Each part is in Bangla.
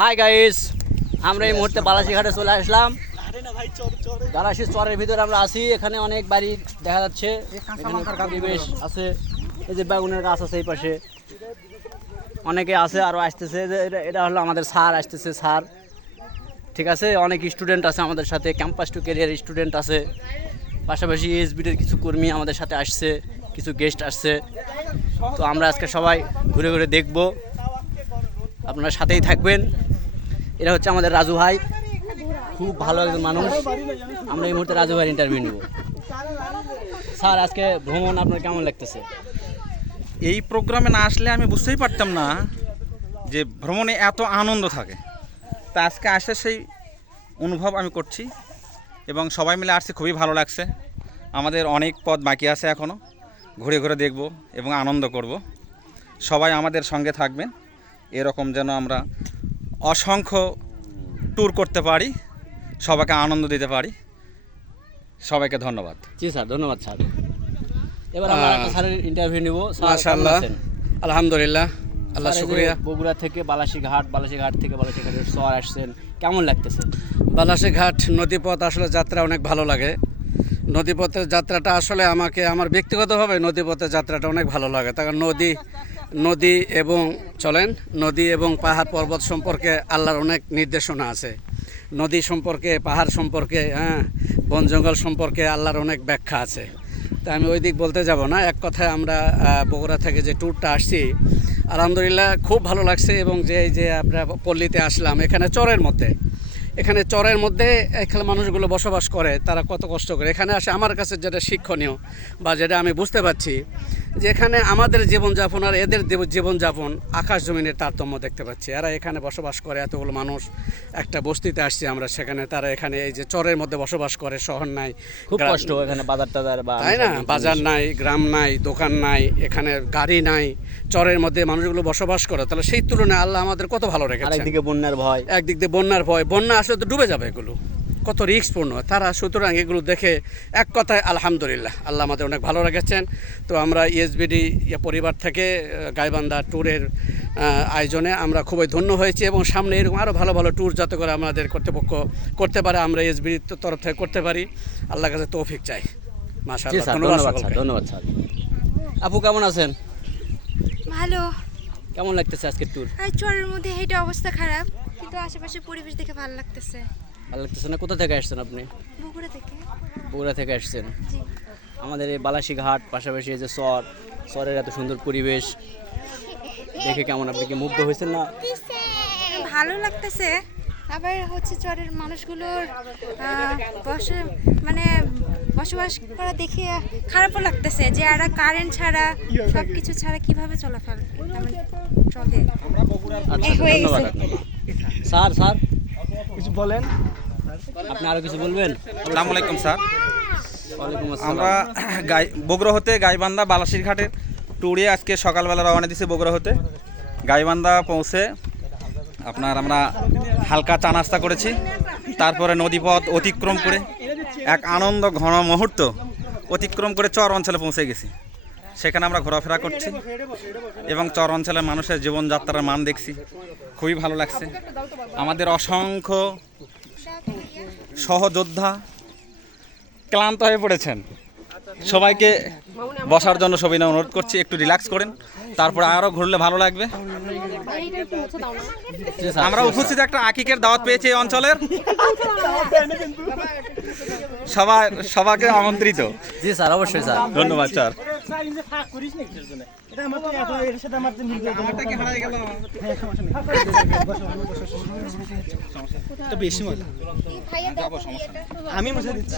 হাই গাইস, আমরা এই মুহূর্তে বালাসীঘাটে চলে আসলাম। বালাসীর চরের ভিতরে আমরা আছি। এখানে অনেক বাড়ি দেখা যাচ্ছে, পরিবেশ আছে। এই যে বেগুনের গাছ আছে এই পাশে, অনেকে আছে আরও আসতেছে। এটা হলো আমাদের স্যার আসতেছে, স্যার ঠিক আছে। অনেক স্টুডেন্ট আছে আমাদের সাথে, ক্যাম্পাস টু ক্যারিয়ার স্টুডেন্ট আছে। পাশাপাশি এসবিটির কিছু কর্মী আমাদের সাথে আসছে, কিছু গেস্ট আসছে। তো আমরা আজকে সবাই ঘুরে ঘুরে দেখব, আপনারা সাথেই থাকবেন। এটা হচ্ছে আমাদের রাজু ভাই, খুব ভালো একজন মানুষ। আমরা এই মুহূর্তে রাজু ভাইয়ের ইন্টারভিউ নিব। স্যার, আজকে ভ্রমণ আপনার কেমন লাগতেছে? এই প্রোগ্রামে না আসলে আমি বুঝতেই পারতাম না যে ভ্রমণে এত আনন্দ থাকে। তা আজকে আসে সেই অনুভব আমি করছি এবং সবাই মিলে আসছে, খুবই ভালো লাগছে। আমাদের অনেক পথ বাকি আছে, এখনও ঘুরে ঘুরে দেখব এবং আনন্দ করব। সবাই আমাদের সঙ্গে থাকবেন, এরকম যেন আমরা অসংখ্য ট্যুর করতে পারি, সবাইকে আনন্দ দিতে পারি। সবাইকে ধন্যবাদ। জি স্যার, ধন্যবাদ স্যার। এবার আমরা একটা স্যারের ইন্টারভিউ নিব। মাশাআল্লাহ, আলহামদুলিল্লাহ, আল্লাহ শুকরিয়া। বগুড়া থেকে বালাসীঘাট থেকে বালাসীঘাটের চর আসছেন, কেমন লাগতেছে? বালাসীঘাট নদীপথ আসলে যাত্রা অনেক ভালো লাগে। নদীপথের যাত্রাটা আসলে আমার ব্যক্তিগতভাবে নদীপথের যাত্রাটা অনেক ভালো লাগে। তার কারণ নদী এবং নদী এবং পাহাড় পর্বত সম্পর্কে আল্লাহর অনেক নির্দেশনা আছে। নদী সম্পর্কে, পাহাড় সম্পর্কে, বন জঙ্গল সম্পর্কে আল্লাহর অনেক ব্যাখ্যা আছে। তা আমি ওই দিক বলতে যাব না। এক কথায় আমরা বগুড়া থেকে যে ট্যুরটা আসছি, আলহামদুলিল্লাহ খুব ভালো লাগছে। এবং যে আমরা পল্লীতে আসলাম, এখানে চরের মধ্যে এখানে মানুষগুলো বসবাস করে, তারা কত কষ্ট করে এখানে আসে। আমার কাছে যেটা শিক্ষণীয় বা যেটা আমি বুঝতে পারছি, যে এখানে আমাদের জীবনযাপন আর এদের জীবনযাপন আকাশ জমিনের তারতম্য দেখতে পাচ্ছি। এরা এখানে বসবাস করে, এতগুলো মানুষ একটা বস্তিতে আসছি আমরা, সেখানে তারা এখানে এই যে চরের মধ্যে বসবাস করে। শহর নাই, খুব কষ্ট। এখানে বাজার টাজার, তাই না, বাজার নাই, গ্রাম নাই, দোকান নাই, এখানে গাড়ি নাই, চরের মধ্যে মানুষগুলো বসবাস করে। তাহলে সেই তুলনায় আল্লাহ আমাদের কত ভালো রেখেছে। একদিকে বন্যার ভয়, বন্যা আসলে তো ডুবে যাবে, এগুলো কত রিস্কপূর্ণ তারা। সুতরাং এগুলো দেখে এক কথায় আলহামদুলিল্লাহ, আল্লাহ আমাদের অনেক ভালো রেখেছেন। তো আমরা ইএসবিডি পরিবার থেকে গাইবান্ধা ট্যুরের আয়োজনে আমরা খুবই ধন্য হয়েছি, এবং সামনে এরকম আরও ভালো ভালো ট্যুর যাতে করে আমাদের কর্তৃপক্ষ করতে পারে, আমরা ইএসবিডির তরফ থেকে করতে পারি। আল্লাহর কাছে তৌফিক চাই। মাশাআল্লাহ, ধন্যবাদ স্যার। আপু কেমন আছেন? ভালো। কেমন লাগতেছে আজকের ট্যুর? আর চরের মধ্যে হেঁটে অবস্থা খারাপ, কিন্তু আশেপাশে পরিবেশ দেখে ভালো লাগতেছে। ভালো লাগতেছে না? কোথা থেকে আসছেন আপনি? বগুড়া থেকে আসছেন। জি। আমাদের এই বালাসীঘাট, পাশাপাশি এই যে চরের এত সুন্দর পরিবেশ দেখে কেমন, আপনি কি মুগ্ধ হয়েছেন না? ভালো লাগতেছে। আবার হচ্ছে চরের মানুষগুলোর বসবাস করা দেখে খারাপও লাগতেছে, যে এরা কারেন্ট ছাড়া, সব কিছু ছাড়া কিভাবে চলাফেরা চলে। আচ্ছা, ধন্যবাদ। স্যার কিছু বলেন, আপনি আরো কিছু বলবেন? আসসালামু আলাইকুম স্যার। ওয়ালাইকুম আসসালাম। আমরা বগুড়া হতে গাইবান্ধা বালাসীঘাটের ট্যুরে আজকে সকালবেলা রওনা দিয়েছি। বগুড়া হতে গাইবান্ধা পৌঁছে আমরা হালকা চা নাস্তা করেছি। তারপরে নদীপথ অতিক্রম করে এক আনন্দ ঘন মুহূর্ত অতিক্রম করে চর অঞ্চলে পৌঁছে গেছি। সেখানে আমরা ঘোরাফেরা করছি এবং চর অঞ্চলের মানুষের জীবনযাত্রার মান দেখছি, খুবই ভালো লাগছে। আমাদের অসংখ্য সহযোদ্ধা ক্লান্ত হয়ে পড়েছেন, সবাইকে বসার জন্য সবিনয় অনুরোধ করছি, একটু রিল্যাক্স করেন, তারপরে আরও ঘুরলে ভালো লাগবে। আমরা উপস্থিত একটা আকিকের দাওয়াত পেয়েছি এই অঞ্চলের, সবাইকে আমন্ত্রিত। জি স্যার, অবশ্যই স্যার। ধন্যবাদ স্যার। আমি মুছে দিচ্ছি।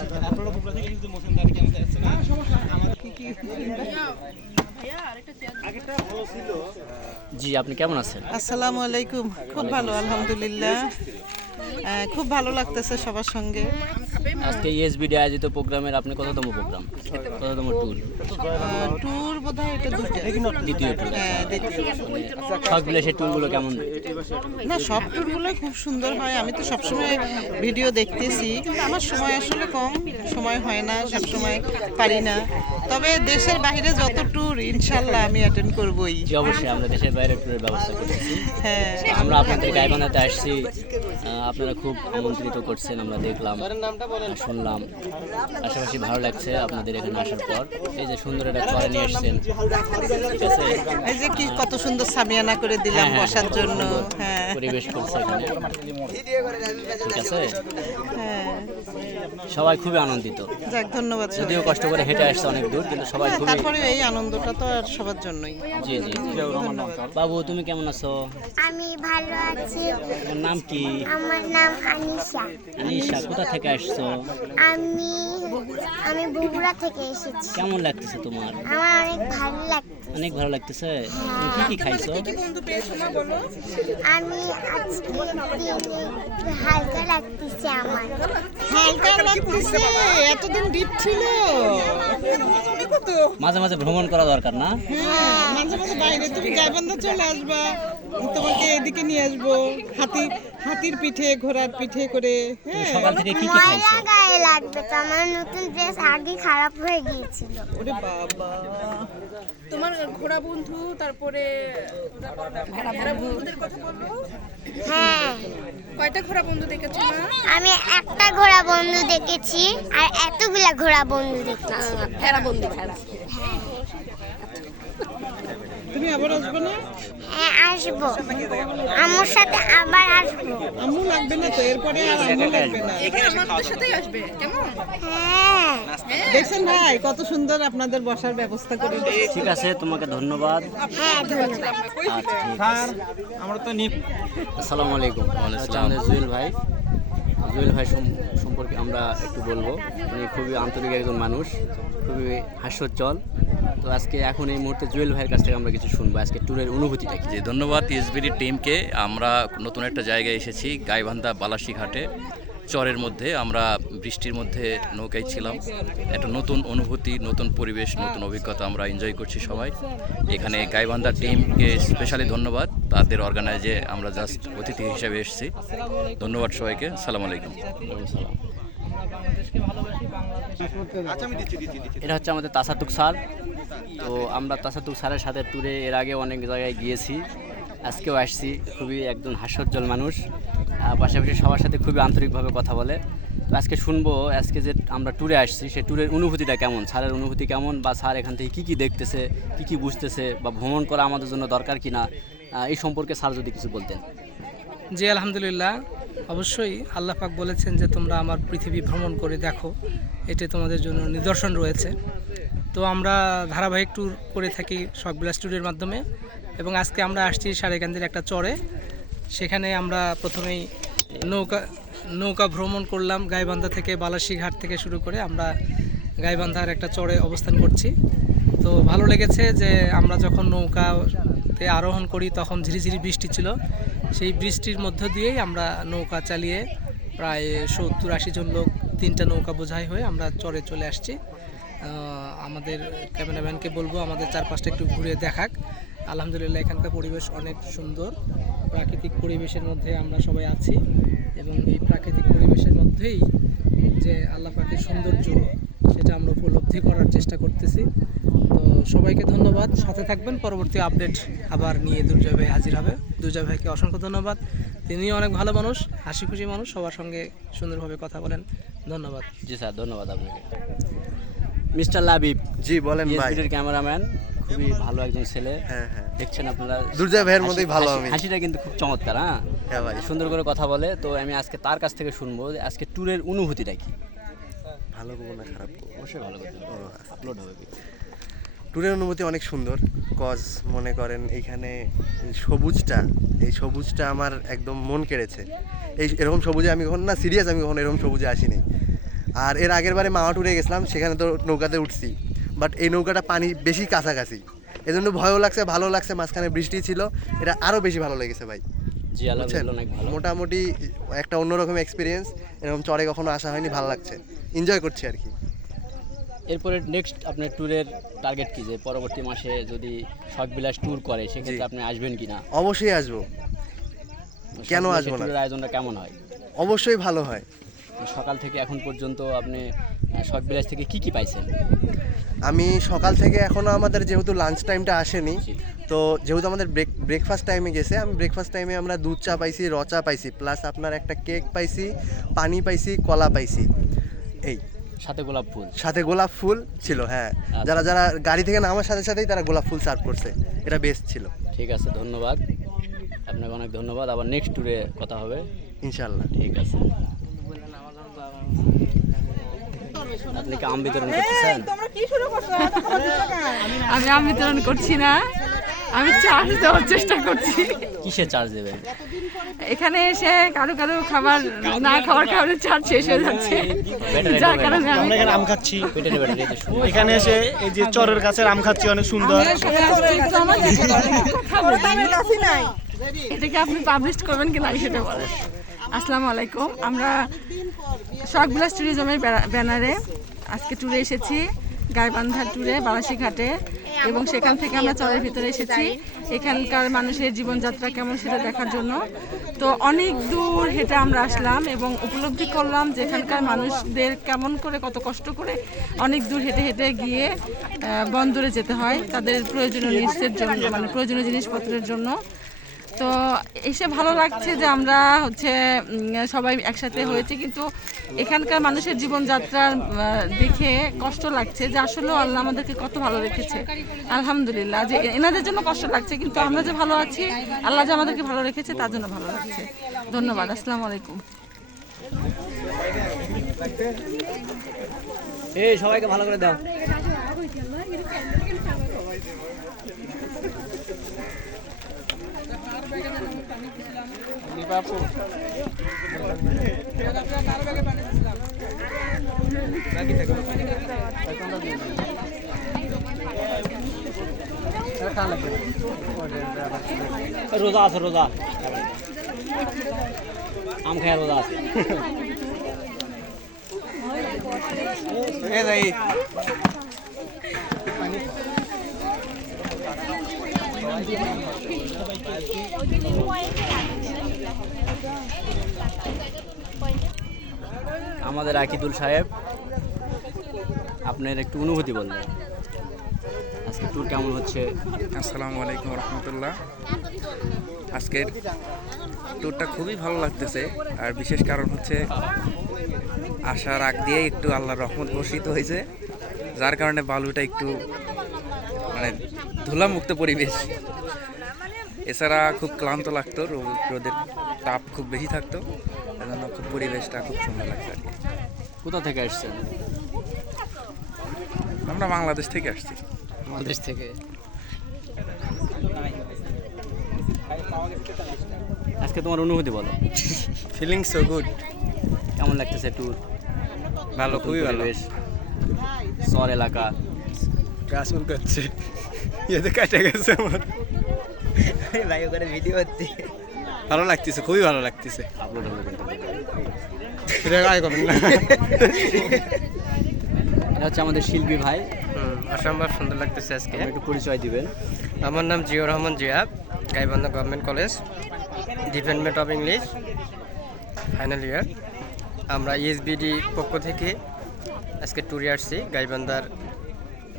জি, আপনি কেমন আছেন? আসসালামু আলাইকুম। খুব ভালো, আলহামদুলিল্লাহ। খুব ভালো লাগতেছে সবার সঙ্গে। আজকে ইএসবিডি আয়োজিত প্রোগ্রামের আপনি কততম প্রোগ্রাম, কততম ট্যুর? ট্যুর বোধহয় এটা দ্বিতীয় ট্যুর। হ্যাঁ, সব মিলে সেই ট্যুরগুলো কেমন? না, সব ট্যুরগুলো খুব সুন্দর হয়। আমি তো সবসময় ভিডিও দেখতেছি, কিন্তু আমার সময় আসলে কম, সময় হয় না, সব সময় পারি না। তবে দেশের বাইরে যত ট্যুর ইনশাল্লাহ আমি অ্যাটেন্ড করবই। জি অবশ্যই, আমরা দেশের বাইরে ট্যুরের ব্যবস্থা করতেছি। হ্যাঁ, আমরা আপনাদের গাইবান্ধাতে আসছি, আপনারা খুব আমন্ত্রিত করছেন, আমরা দেখলাম শুনলাম, পাশাপাশি ভালো লাগছে আপনাদের এখানে আসার পর। এই যে সুন্দর একটা চরে নিয়ে এসছেন, ঠিক আছে, এই যে কি কত সুন্দর সামিয়ানা করে দিলাম হ্যাঁ, বসার কত জন্য। সুন্দর হ্যাঁ, পরিবেশ করছে এখানে, ঠিক আছে। হ্যাঁ, সবাই খুবই আনন্দিত, যাক ধন্যবাদ। যদিও কষ্ট করে হেঁটে আসছে অনেক দূর, কিন্তু সবাই হ্যাঁ, খুবই। তারপরে এই আনন্দটা তো আর সবার জন্যই। জি জি জি। বাবু তুমি কেমন আছো? আমি ভালো আছি। তোমার নাম কি? আমার নাম আনিশা। আনিশা, কোথা থেকে আসছো? আমি আমি বগুড়া থেকে এসেছি। কেমন লাগতেছে তোমার? আমার অনেক ভালো লাগছে। অনেক ভালো লাগতেছে। তুমি কি কি খাইছো? আমি আজকে দিনে হালকা লাগতেছে আমার। হালকা লাগতেছে, এতদিন ডিপ ছিল। মাঝে মাঝে ভ্রমণ করা দরকার না? হ্যাঁ, মাঝে মাঝে বাইরে তুমি গাইবান্ধা চলে আসবা, তোমাকে এদিকে নিয়ে আসবো। হাতির পিঠে, ঘোড়ার পিঠে করে। তুমি হ্যাঁ, সকাল থেকে কি কি ময়লা খাইছো? গায়ে লাগবে তো, আমার নতুন ড্রেস আগে খারাপ হয়ে গিয়েছিল। ওরে বাবা। তোমার ঘোড়া বন্ধু, তারপরে ভেড়া বন্ধুদের কথা বলো। হ্যাঁ, কয়টা ঘোড়া বন্ধু দেখেছো না? আমি একটা ঘোড়া বন্ধু দেখেছি আর এতগুলা ঘোড়া বন্ধু দেখেছি। ভেড়া বন্ধু, ভেড়া। তুমি আবার আসবে না? হ্যাঁ, আসবো, আমার সাথে আবার আসবো। আম্মু লাগবে না তো, এরপরে আর আম্মু লাগবে না। এখানে আমাদের সাথেই আসবে, কেমন? হ্যাঁ, দেখছেন ভাই কত সুন্দর আপনাদের বসার ব্যবস্থা করে দিয়েছে। ঠিক আছে, তোমাকে ধন্যবাদ। হ্যাঁ, ধন্যবাদ। আচ্ছা ঠিক আছে। আমরা তো আসসালামু আলাইকুম। হচ্ছে আমাদের জুয়েল ভাই। জুয়েল ভাই সম্পর্কে আমরা একটু বলবো। উনি খুবই আন্তরিক একজন মানুষ, খুবই হাস্যোজ্জ্বল। তো আজকে এখন এই মুহূর্তে জুয়েল ভাইয়ের কাছ থেকে আমরা কিছু শুনবো, আজকে ট্যুরের অনুভূতিটা কি। জি ধন্যবাদ এসবিডি টিমকে। আমরা নতুন একটা জায়গায় এসেছি, গাইবান্ধা বালাসী ঘাটে, চরের মধ্যে। আমরা বৃষ্টির মধ্যে নৌকায় ছিলাম, একটা নতুন অনুভূতি, নতুন পরিবেশ, নতুন অভিজ্ঞতা আমরা এনজয় করছি সবাই। এখানে গাইবান্ধা টিমকে স্পেশালি ধন্যবাদ, তাদের অর্গানাইজে আমরা জাস্ট অতিথি হিসেবে এসেছি। ধন্যবাদ সবাইকে, আসসালামু আলাইকুম। এটা হচ্ছে আমাদের তাসাতুক স্যার। তো আমরা তাসাতুক স্যারের সাথে ট্যুরে এর আগে অনেক জায়গায় গিয়েছি, আজকেও আসছি। খুবই একজন হাস্যোজ্জ্বল মানুষ, পাশাপাশি সবার সাথে খুবই আন্তরিকভাবে কথা বলে। তো আজকে শুনবো আজকে যে আমরা ট্যুরে আসছি সেই ট্যুরের অনুভূতিটা কেমন, স্যারের অনুভূতি কেমন, বা স্যার এখান থেকে কী কী দেখতেছে, কী কী বুঝতেছে, বা ভ্রমণ করা আমাদের জন্য দরকার কিনা, এই সম্পর্কে স্যার যদি কিছু বলতেন। জি আলহামদুলিল্লাহ, অবশ্যই আল্লাহ পাক বলেছেন যে তোমরা আমার পৃথিবী ভ্রমণ করে দেখো, এতে তোমাদের জন্য নিদর্শন রয়েছে। তো আমরা ধারাবাহিক ট্যুর করে থাকি শখবিলাস ট্যুরের মাধ্যমে, এবং আজকে আমরা আসছি সারেকান্দির একটা চরে। সেখানে আমরা প্রথমেই নৌকা ভ্রমণ করলাম, গাইবান্ধা থেকে বালাসী ঘাট থেকে শুরু করে আমরা গাইবান্ধার একটা চরে অবস্থান করছি। তো ভালো লেগেছে যে আমরা যখন নৌকাতে আরোহণ করি তখন ঝিরিঝিরি বৃষ্টি ছিল, সেই বৃষ্টির মধ্য দিয়েই আমরা নৌকা চালিয়ে প্রায় 70-80 জন লোক 3টা নৌকা বোঝাই হয়ে আমরা চরে চলে আসছি। আমাদের ক্যামেরাম্যানকে বলবো আমাদের চারপাশটা একটু ঘুরে দেখাক। আলহামদুলিল্লাহ, এখানকার পরিবেশ অনেক সুন্দর, প্রাকৃতিক পরিবেশের মধ্যে আমরা সবাই আছি, এবং এই প্রাকৃতিক পরিবেশের মধ্যেই যে আল্লাহ পাকের সৌন্দর্য সেটা আমরা উপলব্ধি করার চেষ্টা করতেছি। তো সবাইকে ধন্যবাদ, সাথে থাকবেন, পরবর্তী আপডেট আবার নিয়ে দুর্জয় ভাই হাজির হবে। দুর্জয় ভাইকে অসংখ্য ধন্যবাদ, তিনিও অনেক ভালো মানুষ, হাসি খুশি মানুষ, সবার সঙ্গে সুন্দরভাবে কথা বলেন। ধন্যবাদ। জি স্যার, ধন্যবাদ আপনাকে। মিস্টার লাবিব। জি বলেন ভাই। ইএসবিডির ক্যামেরাম্যান, খুবই ভালো একজন ছেলে। হ্যাঁ হ্যাঁ, দেখছেন আপনারা, দুর্জয় ভাইয়ের মতোই ভালো আমি। হাসিটা কিন্তু খুব চমৎকার। হ্যাঁ ভাই, সুন্দর করে কথা বলে। তো আমি আজকে তার কাছ থেকে শুনবো যে আজকে ট্যুরের অনুভূতিটা কি। ভালো করবো না খারাপ করবো? অবশ্যই ভালো করতে আপলোড হবে। ট্যুরের অনুভূতি অনেক সুন্দর। কজ মনে করেন এইখানে এই সবুজটা আমার একদম মন কেড়েছে। এরকম সবুজে আমি কখন আমি কখন এরকম সবুজে আসিনি। আর এর আগের বারে মাওয়া ট্যুরে গেছিলাম, সেখানে তো নৌকাতে উঠছি, বাট এই নৌকাটা পানি বেশি কাছাকাছি, এজন্য ভয়ও লাগছে, ভালো লাগছে। মাঝখানে বৃষ্টি ছিল, এটা আরও বেশি ভালো লেগেছে ভাই। জি, আলহামদুলিল্লাহ, অনেক ভালো। মোটামুটি একটা অন্যরকম এক্সপিরিয়েন্স, এরকম চরে কখনো আসা হয়নি, ভালো লাগছে, এনজয় করছি আর কি। এরপরে নেক্সট আপনার ট্যুরের টার্গেট কি, যে পরবর্তী মাসে যদি শখবিলাস ট্যুর করে সেক্ষেত্রে আপনি আসবেন কি না? অবশ্যই আসবো, কেন শখবিলাসের আসবো না? ট্যুরের আয়োজনটা কেমন হয়? অবশ্যই ভালো হয়। সকাল থেকে এখন পর্যন্ত আপনি শখবিলাস থেকে কি কি পাইছেন? আমি সকাল থেকে এখনও আমাদের যেহেতু লাঞ্চ টাইমটা আসেনি, তো যেহেতু আমাদের ব্রেকফাস্ট টাইমে গেছে, আমি ব্রেকফাস্ট টাইমে আমরা দুধ চা পাইছি, র চা পাইছি, প্লাস আপনার একটা কেক পাইছি, পানি পাইছি, কলা পাইছি, এই সাথে গোলাপ ফুল। সাথে গোলাপ ফুল ছিল। হ্যাঁ, যারা যারা গাড়ি থেকে নামার সাথে সাথেই তারা গোলাপ ফুল সার্ভ করছে, এটা বেস্ট ছিল। ঠিক আছে, ধন্যবাদ আপনাকে, অনেক ধন্যবাদ। আবার নেক্সট ট্যুরে কথা হবে ইনশাল্লাহ। ঠিক আছে। আপনি কি আম বিতরণ করতেছেন? আমি আম বিতরণ করছি না, আমি চার্জ দেওয়ার চেষ্টা করছি। কিসে চার্জ দেবেন? এখানে এসে কারো কারো খাবার না খাওয়ার কারণে চার্জ শেষ হয়ে যাচ্ছে, যার কারণে আমি আমরা এখানে আম খাচ্ছি, ব্যাটারি ব্যাটারি এটা শুনুন। এখানে এসে এই যে চরের গাছের আম খাচ্ছি, অনেক সুন্দর। এটাকে আপনি পাবলিশ করবেন কিনা আমি সেটা বলেন। আসসালামু আলাইকুম, আমরা শখবিলাস ট্যুরিজমের ব্যানারে আজকে ট্যুরে এসেছি, গাইবান্ধা ট্যুরে বালাসীঘাটে, এবং সেখান থেকে আমরা চরের ভিতরে এসেছি এখানকার মানুষের জীবনযাত্রা কেমন সেটা দেখার জন্য। তো অনেক দূর হেঁটে আমরা আসলাম এবং উপলব্ধি করলাম যে এখানকার মানুষদের কেমন করে, কত কষ্ট করে অনেক দূর হেঁটে হেঁটে গিয়ে বন্দরে যেতে হয় তাদের প্রয়োজনীয় জিনিসের জন্য, মানে প্রয়োজনীয় জিনিসপত্রের জন্য। তো এসে ভালো লাগছে যে আমরা সবাই একসাথে হয়েছে, কিন্তু এখানকার মানুষের জীবনযাত্রা দেখে কষ্ট লাগছে যে আসলেও আল্লাহ আমাদেরকে কত ভালো রেখেছে। আলহামদুলিল্লাহ, যে এনাদের জন্য কষ্ট লাগছে, কিন্তু আমরা যে ভালো আছি, আল্লাহ যে আমাদেরকে ভালো রেখেছে তার জন্য ভালো লাগছে। ধন্যবাদ, আসসালামু আলাইকুম। এই সবাইকে ভালো করে দাও। রোজা আছে, রোজা আম খায়, রোজা আছে। আমাদের আকিদুল সাহেব, আপনার একটু অনুভূতি বললেন, আজকে ট্যুর কেমন হচ্ছে? আসসালামু আলাইকুম রহমতুল্লাহ। আজকের ট্যুরটা খুবই ভালো লাগতেছে, আর বিশেষ কারণ হচ্ছে আসার আগ দিয়ে একটু আল্লাহর রহমত বর্ষিত হয়েছে, যার কারণে বালুটা একটু মানে ধুলামুক্ত পরিবেশ। এছাড়া খুব ক্লান্ত লাগতো, রোদের তাপ খুব বেশি থাকতো, এজন্য খুব পরিবেশটা খুব সুন্দর লাগছে আর কি। কোথা থেকে আসছেন? আমরা বাংলাদেশ থেকে আসছি। বাংলাদেশ থেকে। আজকে তোমার অনুভূতি বলো। Feeling so good. কেমন লাগতেছে ট্যুর? ভালো, খুবই ভালো। চর এলাকা, গাছ শুনতে হচ্ছে, ইয়েতে কাটে গেছে আমার, লাইভ করে ভিডিও হচ্ছে, ভালো লাগতেছে, খুবই ভালো লাগতেছে। আপলোড হবে কিন্তু। এটা আয় করবেন না। এটা হচ্ছে আমাদের শিল্পী ভাই। অসম্ভব সুন্দর লাগতেছে আজকে। একটু পরিচয় দিবেন। আমার নাম Ziaur Rahman Zia, Gaibandha government college, department of English, final year. আমরা ইএসবিডি পক্ষ থেকে আজকে ট্যুরে আসছি গাইবান্ধার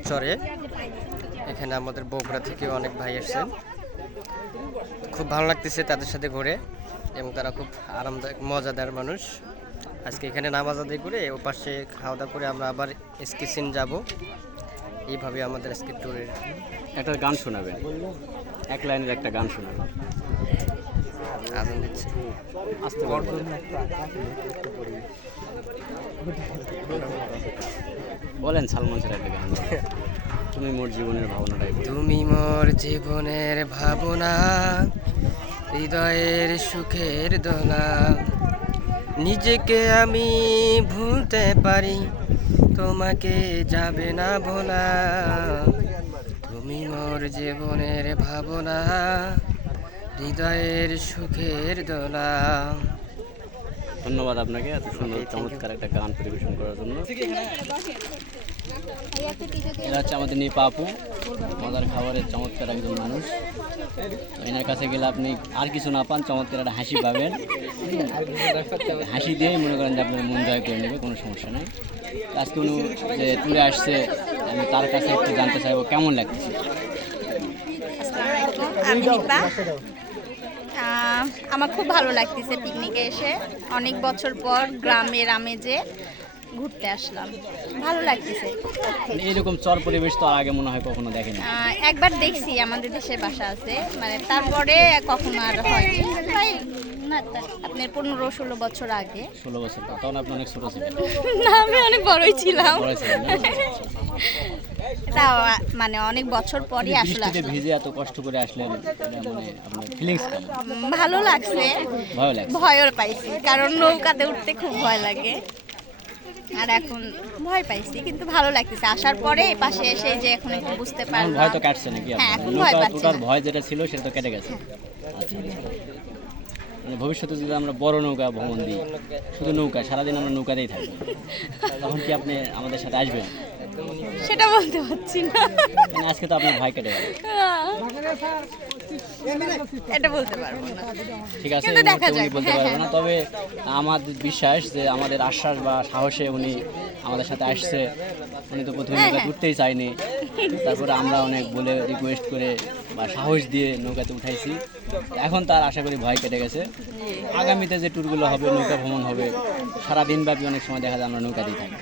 চরে। এখানে আমাদের বগুড়া থেকে অনেক ভাই আসছেন, খুব ভালো লাগতেছে তাদের সাথে ঘুরে, এবং তারা খুব আরামদায়ক মজাদার মানুষ। আজকে এখানে নামাজ আদায় করে ও পাশে খাওয়া দাওয়া করে আমরা আবার স্কেচিন যাব। এইভাবে আমাদের আজকে ট্যুরের একটা গান শোনাবেন, এক লাইনের একটা গান শোনাবেন। আনন্দ দিচ্ছে। আসতে বলেন সালমান স্যার একটা গান। তুমি মোর জীবনের ভাবনাটাই। তুমি মোর জীবনের ভাবনা, হৃদয়ের সুখের দোলা, নিজেকে আমি ভুলতে পারি, তোমাকে যাবে না ভোলা। তুমি মোর জীবনের ভাবনা, হৃদয়ের সুখের দোলা। ধন্যবাদ আপনাকে এত সুন্দর চমৎকার একটা গান পরিবেশন করার জন্য। এরা হচ্ছে আমাদের নিপা আপু, মজার খাবারের চমৎকার একজন মানুষ। এনার কাছে গেলে আপনি আর কিছু না পান, চমৎকার একটা হাসি পাবেন। হাসি দিয়েই মনে করেন যে আপনার মন জয় করে নেবে, কোনো সমস্যা নেই। আজকে উনি যে ট্যুরে আসছে, আমি তার কাছে একটু জানতে চাইবো কেমন লাগছে। আমি নিপা। আমার খুব ভালো লাগতেছে পিকনিকে এসে, অনেক বছর পর গ্রামের আমেজে ঘুরতে আসলাম, ভালো লাগতেছে। এরকম চর পরিবেশ তো আর আগে মনে হয় কখনো দেখেনি। একবার দেখছি, আমাদের দেশের বাসা আছে, মানে তারপরে কখনো আর হয়নি। প্রায় আপনার 15-16 বছর আগে। 16 বছর পর, তখন আপনি অনেক ছোট ছিলেন। না, আমি অনেক বড়ই ছিলাম। বড় ছিলেন না? তাও মানে অনেক বছর পরই আসলে বৃষ্টিতে ভিজে এত কষ্ট করে আসলেন, এটা মানে আপনার ফিলিংস কেমন? ভালো লাগছে, ভয় লাগছে? ভয়ও পাইছি, কারণ নৌকাতে উঠতে খুব ভয় লাগে। আর এখন ভয় পাইছি, কিন্তু ভালো লাগতেছে আসার পরে এই পাশে এসে যে এখন একটু বুঝতে এখন পারলাম। ভয় তো কাটছে নাকি? হ্যাঁ, আপনার এখন ভয় নৌকা পাচ্ছি ওঠার না। ভয় যেটা ছিল সেটা তো কেটে গেছে। আচ্ছা, মানে ভবিষ্যতে যদি আমরা বড় নৌকা ভ্রমণ দিই, শুধু নৌকা, সারাদিন আমরা নৌকাতেই থাকবো, তখন কি আপনি আমাদের সাথে আসবেন? সেটা বলতে পারছি না, মানে আজকে তো আপনার ভয় কেটে গেল। এটা বলতে পারবো না। ঠিক আছে, কিন্তু এই দেখা মুহূর্তে উনি যাক। বলতে হ্যাঁ, পারবেন না, তবে আমাদের বিশ্বাস যে আমাদের আশ্বাস বা সাহসে উনি আমাদের সাথে আসছে। উনি তো প্রথমে নৌকাতে উঠতেই চায়নি, তারপরে আমরা অনেক বলে রিকোয়েস্ট করে বা সাহস দিয়ে নৌকাতে উঠাইছি। এখন তার আশা করি ভয় কেটে গেছে। আগামীতে যে ট্যুরগুলো হবে, নৌকা ভ্রমণ হবে, সারাদিনব্যাপী অনেক সময় দেখা যায় আমরা নৌকাতেই থাকবো,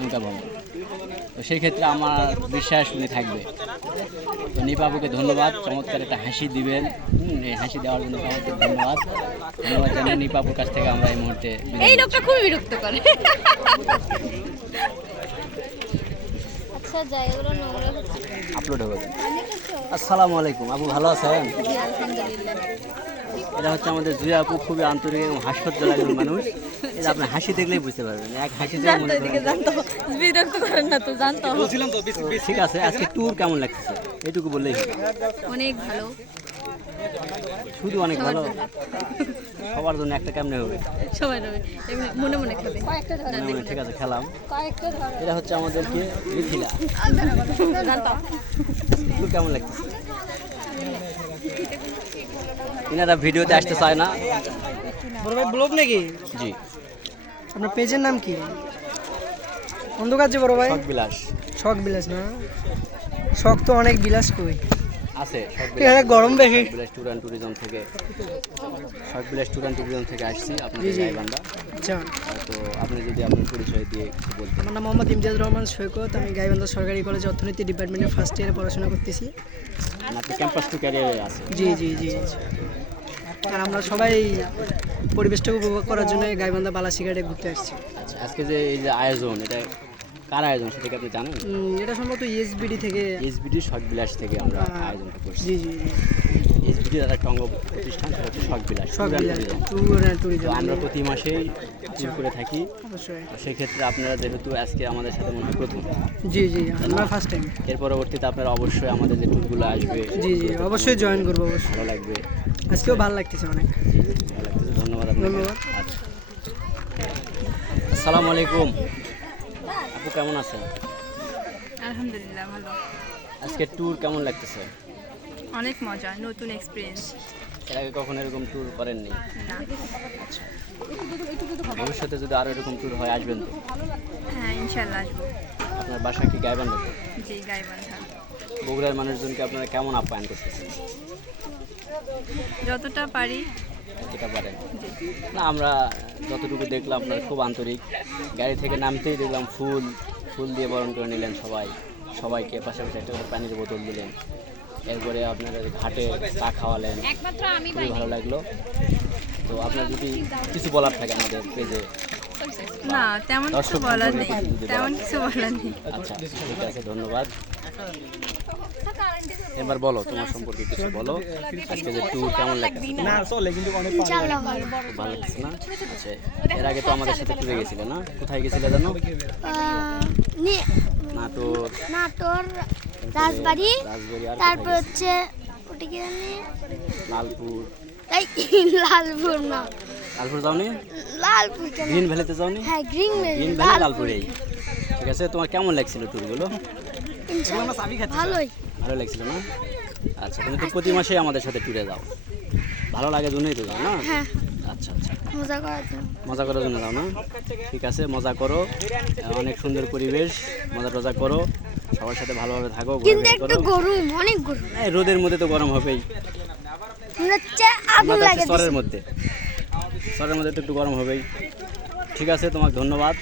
নৌকা ভ্রমণ। তো সেই ক্ষেত্রে আমার বিশ্বাস উনি থাকবে। তো নিপাবুকে ধন্যবাদ, চমৎকার একটা হাসি দিবেন। এই হাসি দেওয়ার জন্য চমৎকার ধন্যবাদ। ধন্যবাদ জানাই নিপাবুর কাছ থেকে আমরা এই মুহূর্তে এই লোকটা খুবই বিরক্ত করে। আচ্ছা জায়গাগুলো নোংরা হচ্ছে। আপলোড হবে। আসসালামু আলাইকুম আপু, ভালো আছেন? এটা হচ্ছে আমাদের জুয়া আপু, খুবই আন্তরিক এবং হাস্যোজ্জ্বল একজন মানুষ। এটা আপনি হাসি দেখলেই বুঝতে পারবেন, এক হাসি দিয়ে মনে করেন। বিরক্ত করেন না তো, জানতো। ঠিক আছে, আজকে ট্যুর কেমন লাগতেছে এইটুকু বললেই হবে। অনেক ভালো, শুধু অনেক ভালো, সবার জন্য একটা কেমনে হবে? সবাই মনে মনে খাবে। ঠিক আছে, খেলাম। এটা হচ্ছে আমাদেরকে মিথিলা। ট্যুর কেমন লাগতেছে? ইনারা ভিডিওতে আসতে চায় না। বড় ভাই ব্লগ নাকি? জি। আপনার পেজের নাম কি? অন্ধকার যে বড় ভাই? শখ বিলাস শখ বিলাস না? শখ তো অনেক বিলাস কই আছে। এখানে গরম বেশি। বিলাস ট্যুর অ্যান্ড ট্যুরিজম থেকে, শখ বিলাস ট্যুর অ্যান্ড ট্যুরিজম থেকে আসছি আপনাদের গাইবান্ধা। আচ্ছা, তো আপনি যদি আপনার পরিচয় দিয়ে কিছু বলতেন। আমার নাম মোহাম্মদ ইমতিয়াজ রহমান সৈকত। আমি গাইবান্ধা সরকারি কলেজে অর্থনীতি ডিপার্টমেন্টের ফার্স্ট ইয়ারে পড়াশোনা করতেছি। আপনি ক্যাম্পাস টু ক্যারিয়ারে আছেন? জি জি জি। আর আমরা সবাই পরিবেশটাকে উপভোগ করার জন্য গাইবান্ধা বালাসিঘাটে ঘুরতে আসছি। আচ্ছা, আজকে যে এই যে আয়োজন, এটা কার আয়োজন সেটা কি আপনি জানেন? এটা সম্ভবত ইএসবিডি থেকে, এসবিডি শখ বিলাস থেকে আমরা আয়োজনটা করছি। জি জি জি। এসবিডির একটা অঙ্গ প্রতিষ্ঠান, সেটা হচ্ছে শখ বিলাস শখ বিলাস ট্যুর অ্যান্ড ট্যুরিজম। তো আমরা প্রতি মাসেই ট্যুর করে থাকি। অবশ্যই। তো সেক্ষেত্রে আপনারা যেহেতু আজকে আমাদের সাথে মনে হয় প্রথম। জি জি, আমরা ফার্স্ট টাইম। এর পরবর্তীতে আপনারা অবশ্যই আমাদের যে ট্যুরগুলো আসবে, জি জি, অবশ্যই জয়েন করবো, অবশ্যই ভালো লাগবে। আজকেও ভালো লাগতেছে অনেক। ভালো লাগতেছে, ধন্যবাদ আপনাকে। ধন্যবাদ। আচ্ছা, আসসালামু আলাইকুম আপু, কেমন আছেন? আলহামদুলিল্লাহ ভালো, আজকে ট্যুর কেমন লাগতেছে? অনেক মজা, নতুন এক্সপিরিয়েন্স। এর আগে কখনো এরকম ট্যুর করেননি? না। আচ্ছা, ভবিষ্যতে যদি আরো এরকম ট্যুর হয় আসবেন তো? হ্যাঁ, ইনশাল্লাহ আসবো। আপনার বাসা কি গাইবান্ধাতে? জি, গাইবান্ধা। বগুড়ার মানুষজনকে আপনারা কেমন আপ্যায়ন করতেছেন? যতটা পারি। যেটা পারেন না, আমরা যতটুকু দেখলাম আপনারা খুব আন্তরিক। গাড়ি থেকে নামতেই দেখলাম ফুল দিয়ে বরণ করে নিলেন সবাইকে, পাশাপাশি একটা করে পানির বোতল দিলেন। এরপরে আপনারা ঘাটে চা খাওয়ালেন, খুবই ভালো লাগলো। তো আপনার যদি কিছু বলার থাকে আমাদের পেজে। না, তেমন কিছু বলার নেই, তেমন কিছু বলার নেই। আচ্ছা, ঠিক আছে, ধন্যবাদ। এবার বলো তোমার সম্পর্কে কিছু বলো। আজকে যে ট্যুর কেমন লাগছে? ইনশাআল্লাহ ভালো। ভালো লাগছে না? আচ্ছা, এর আগে তো আমাদের সাথে ট্যুরে গেছিলে না? কোথায় গেছিলে জানো? নাটোর, নাটোর, রাজবাড়ি, আর তারপর হচ্ছে জায়গাটা কি জানি লালপুর। এই লালপুর না, লালপুর যাওনি? লালপুর কেন? গ্রিন ভ্যালিতে যাওনি? হ্যাঁ গ্রিন গ্রিন ভ্যালি লালপুরেই। ঠিক আছে, তোমার কেমন লাগছিল ট্যুরগুলো? ভালোই। ভালো লাগছিল না? আচ্ছা, তুমি তো প্রতি মাসেই আমাদের সাথে ট্যুরে যাও, ভালো লাগে জন্যই তো যাও না? হ্যাঁ আচ্ছা আচ্ছা, মজা করার জন্য। মজা করার জন্য যাও না? ঠিক আছে, মজা করো, অনেক সুন্দর পরিবেশ, মজা টজা করো, সবার সাথে ভালোভাবে থাকো, কিন্তু ঘোরাঘুরি একটু করো। গরম, অনেক গরম। এই রোদের মধ্যে তো গরম হবেই, মনে হচ্ছে আগুন আমরা তো আছি লাগে চরের মধ্যে, চরের মধ্যে তো একটু গরম হবেই। ঠিক আছে, তোমাকে ধন্যবাদ।